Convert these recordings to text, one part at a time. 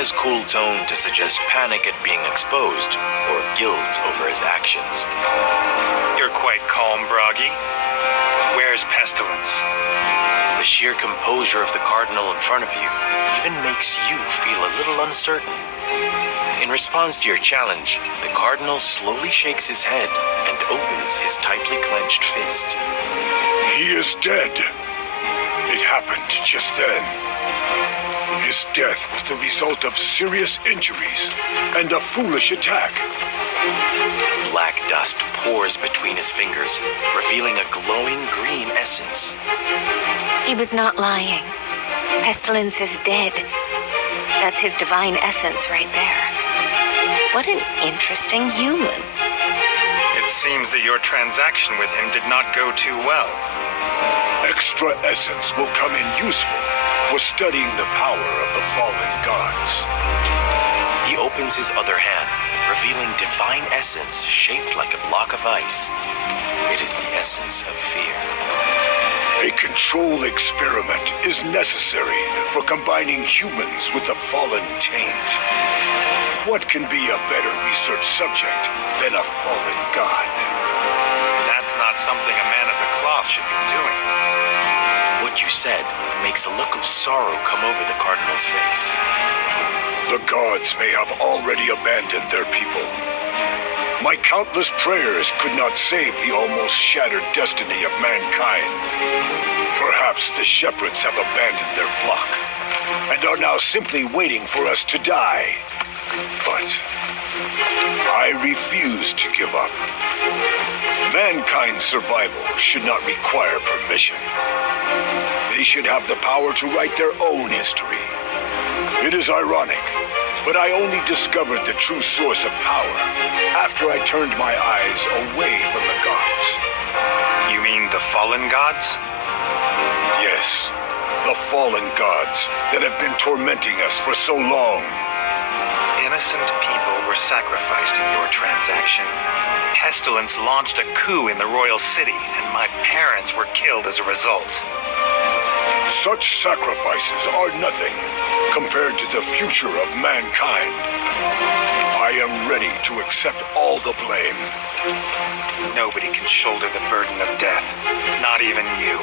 his cool tone to suggest panic at being exposed or guilt over his actions. You're quite calm, Bragi. Where's Pestilence? The sheer composure of the Cardinal in front of you even makes you feel a little uncertain. In response to your challenge, the Cardinal slowly shakes his head and opens his tightly clenched fist. He is dead. It happened just then. His death was the result of serious injuries and a foolish attack. Black dust pours between his fingers, revealing a glowing green essence. He was not lying. Pestilence is dead. That's his divine essence right there. What an interesting human. It seems that your transaction with him did not go too well. Extra essence will come in useful for studying the power of the fallen gods. He opens his other hand, revealing divine essence shaped like a block of ice. It is the essence of fear. A control experiment is necessary for combining humans with the fallen taint. What can be a better research subject than a fallen god? That's not something a man of the cloth should be doing. What you said makes a look of sorrow come over the Cardinal's face. The gods may have already abandoned their people. My countless prayers could not save the almost shattered destiny of mankind. Perhaps the shepherds have abandoned their flock and are now simply waiting for us to die. But I refuse to give up. Mankind's survival should not require permission. They should have the power to write their own history. It is ironic, but I only discovered the true source of power after I turned my eyes away from the gods. You mean the fallen gods? Yes, the fallen gods that have been tormenting us for so long. Innocent people were sacrificed in your transaction. Pestilence launched a coup in the royal city, and my parents were killed as a result. Such sacrifices are nothing compared to the future of mankind. I am ready to accept all the blame. Nobody can shoulder the burden of death, not even you.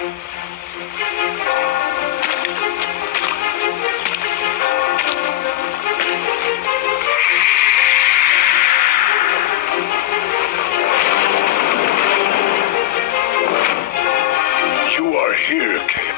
You are here, Caleb.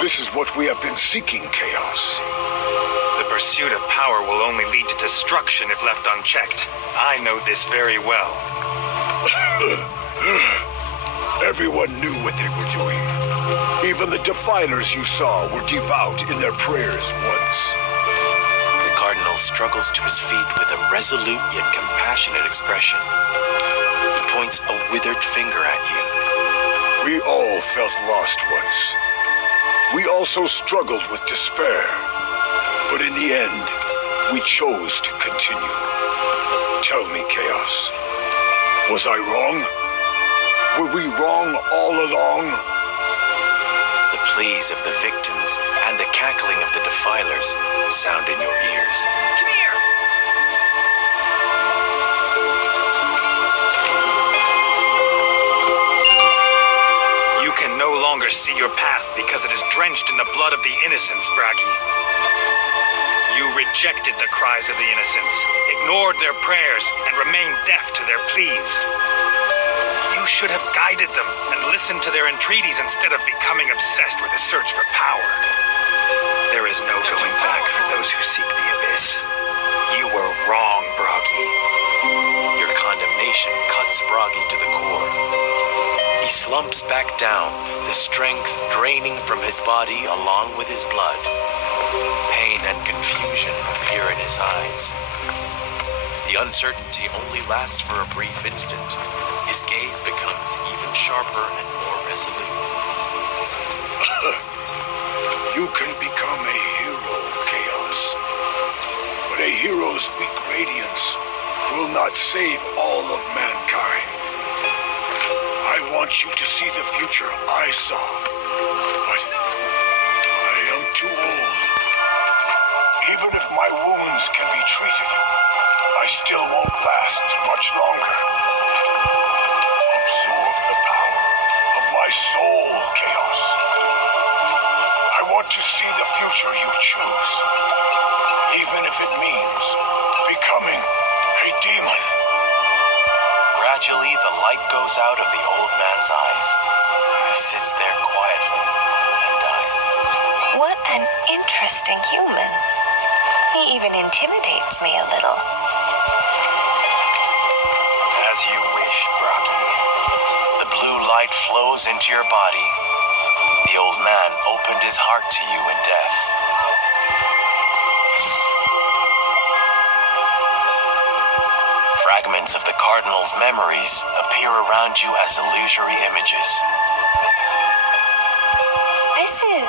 This is what we have been seeking, Chaos. The pursuit of power will only lead to destruction if left unchecked. I know this very well. Everyone knew what they were doing. Even the defilers you saw were devout in their prayers once. The Cardinal struggles to his feet with a resolute yet compassionate expression. He points a withered finger at you. We all felt lost once. We also struggled with despair. But in the end, we chose to continue. Tell me, Chaos, was I wrong? Were we wrong all along? The pleas of the victims and the cackling of the defilers sound in your ears. Come here! You can no longer see your path because it is drenched in the blood of the innocents, Bragi. You rejected the cries of the innocents, ignored their prayers, and remained deaf to their pleas. You should have guided them and listened to their entreaties instead of becoming obsessed with the search for power. There is no going back for those who seek the abyss. You were wrong, Bragi. Your condemnation cuts Bragi to the core. He slumps back down, the strength draining from his body along with his blood. Pain and confusion appear in his eyes. The uncertainty only lasts for a brief instant. His gaze becomes even sharper and more resolute. You can become a hero, Chaos. But a hero's weak radiance will not save all of mankind. I want you to see the future I saw. But I am too old. Even if my wounds can be treated, I still won't last much longer. Absorb the power of my soul, Chaos. I want to see the future you choose, even if it means becoming a demon. Gradually, the light goes out of the old man's eyes. He sits there quietly and dies. What an interesting human. He even intimidates me a little. As you wish, Bragi. The blue light flows into your body. The old man opened his heart to you in death. Fragments of the Cardinal's memories appear around you as illusory images. This is...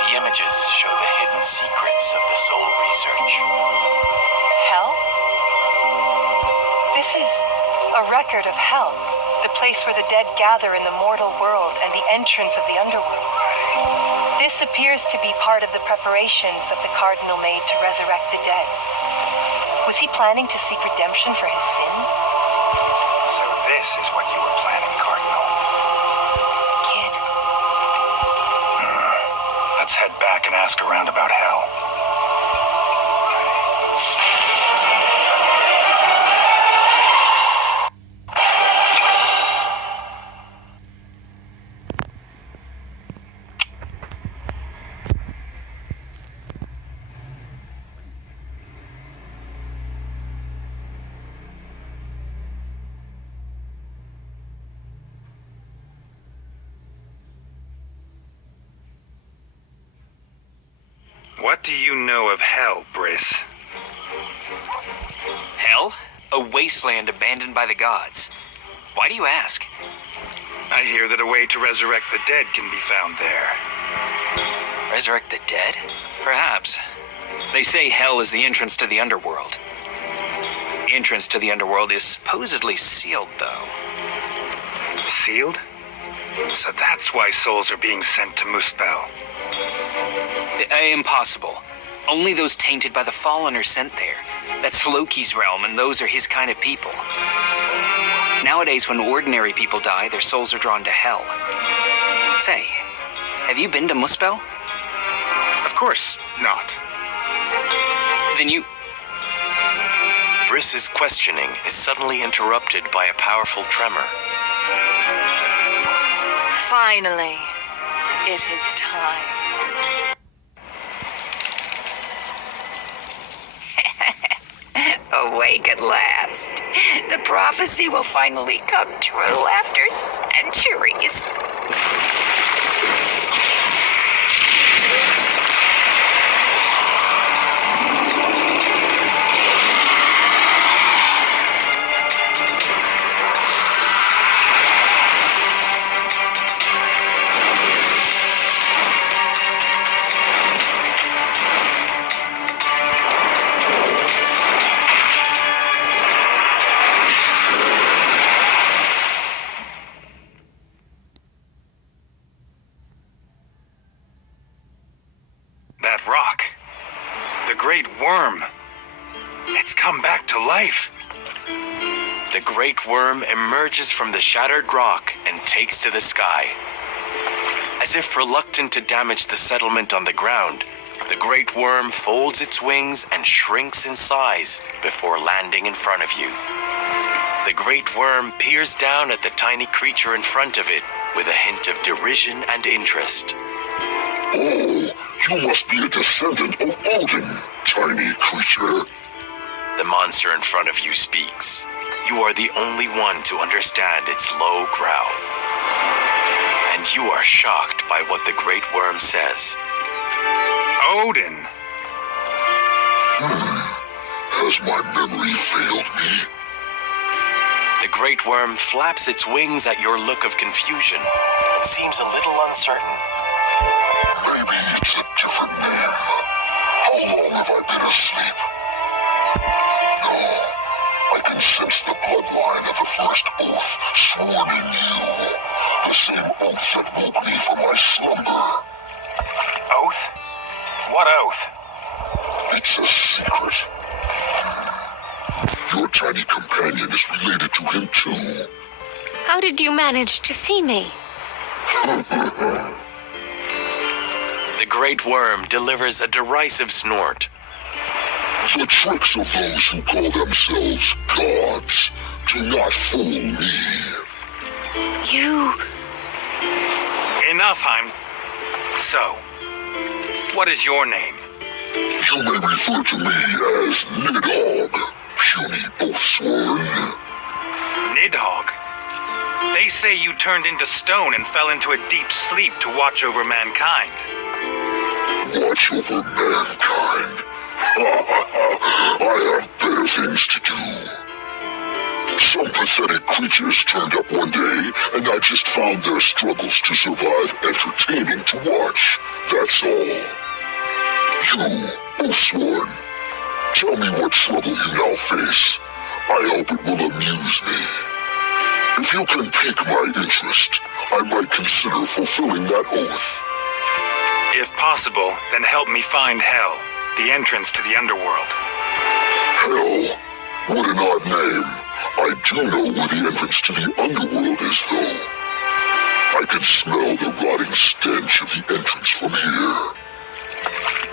The images show the hidden secrets of the soul research. Hell? This is a record of hell, the place where the dead gather in the mortal world and the entrance of the underworld. This appears to be part of the preparations that the Cardinal made to resurrect the dead. Was he planning to seek redemption for his sins? So this is what you were planning, Cardinal. Kid. Let's head back and ask around about hell. What do you know of hell, Briss? Hell? A wasteland abandoned by the gods. Why do you ask? I hear that a way to resurrect the dead can be found there. Resurrect the dead? Perhaps. They say hell is the entrance to the underworld. The entrance to the underworld is supposedly sealed, though. Sealed? So that's why souls are being sent to Muspel. Impossible. Only those tainted by the Fallen are sent there. That's Loki's realm, and those are his kind of people. Nowadays, when ordinary people die, their souls are drawn to hell. Say, have you been to Muspel? Of course not. Then you... Briss's questioning is suddenly interrupted by a powerful tremor. Finally, it is time. Awake at last. The prophecy will finally come true after centuries. That rock. The great worm. It's come back to life. The great worm emerges from the shattered rock and takes to the sky. As if reluctant to damage the settlement on the ground, the great worm folds its wings and shrinks in size before landing in front of you. The great worm peers down at the tiny creature in front of it with a hint of derision and interest. Oh, you must be a descendant of Odin, tiny creature. The monster in front of you speaks. You are the only one to understand its low growl. And you are shocked by what the great worm says. Odin. Has my memory failed me? The great worm flaps its wings at your look of confusion and seems a little uncertain. Maybe it's a different name. How long have I been asleep? No, I can sense the bloodline of the first oath sworn in you. The same oath that woke me from my slumber. Oath? What oath? It's a secret. Your tiny companion is related to him too. How did you manage to see me? The great worm delivers a derisive snort. The tricks of those who call themselves gods. Do not fool me. You... Enough, Heim. So, what is your name? You may refer to me as Nidhogg, puny oathsworn. Nidhogg? They say you turned into stone and fell into a deep sleep to watch over mankind. Watch over mankind? I have better things to do. Some pathetic creatures turned up one day, and I just found their struggles to survive entertaining to watch. That's all. You, Oathsworn, tell me what trouble you now face. I hope it will amuse me. If you can pique my interest, I might consider fulfilling that oath. If possible, then help me find Hell, the entrance to the underworld. Hell? What an odd name. I do know where the entrance to the underworld is, though. I can smell the rotting stench of the entrance from here.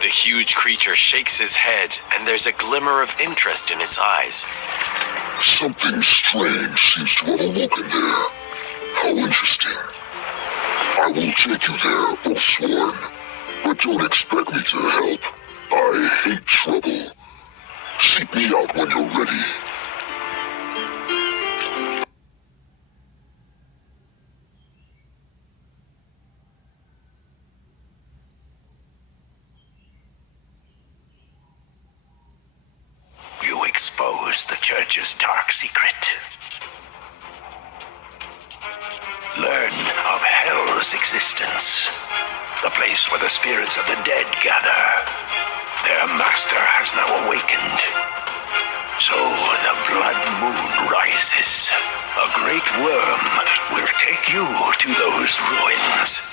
The huge creature shakes his head, and there's a glimmer of interest in its eyes. Something strange seems to have awoken there. How interesting. I will take you there, Oathsworn. But don't expect me to help. I hate trouble. Seek me out when you're ready. You expose the Church's dark secret. Learn of Hell's existence. The place where the spirits of the dead gather. Their master has now awakened. So the blood moon rises. A great worm will take you to those ruins.